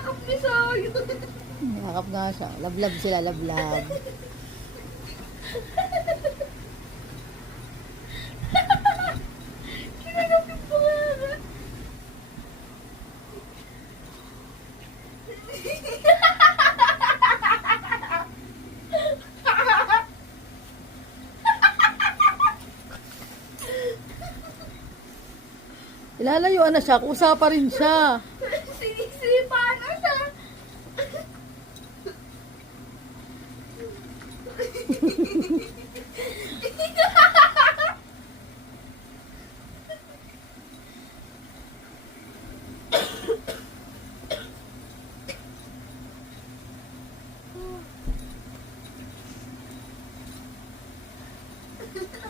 Kinakap ni Soy. Nakakap nga siya. Lablab sila, lablab. Kinakap yung pangalan. Ilalayuan na siya. Kusa pa rin siya. Sinisipa na siya.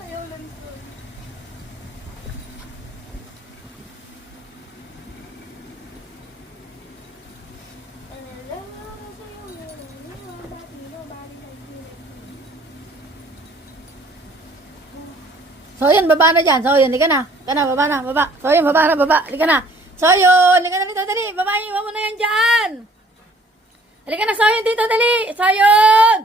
Ayaw lang Soy. So yun, baba na dyan. So yun, hindi ka na. Ka na, baba na, baba. So yun, baba na, baba. Hindi ka na. So yun, hindi ka na dito, dali. Baba, iwan mo na yan dyan. Halika na, so yun dito, dali. So yun.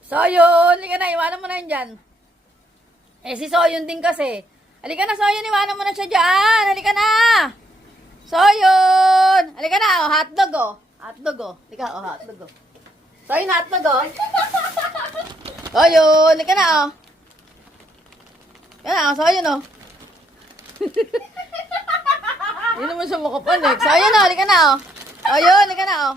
So yun, halika na, iwanan mo na yan dyan. Eh, si Soyun din kasi. Halika na, Soyun, iwanan mo na siya dyan. Halika na. Soyun. Halika na, oh, hotdog, oh. Hotdog, oh. Halika, oh, hotdog, oh. Soyun, hotdog, oh. Soyun, halika na, oh. Halika na, oh, Soyun, oh. Hindi naman siya makapanik. Soyun, oh, halika na, oh. Soyun, halika na, oh.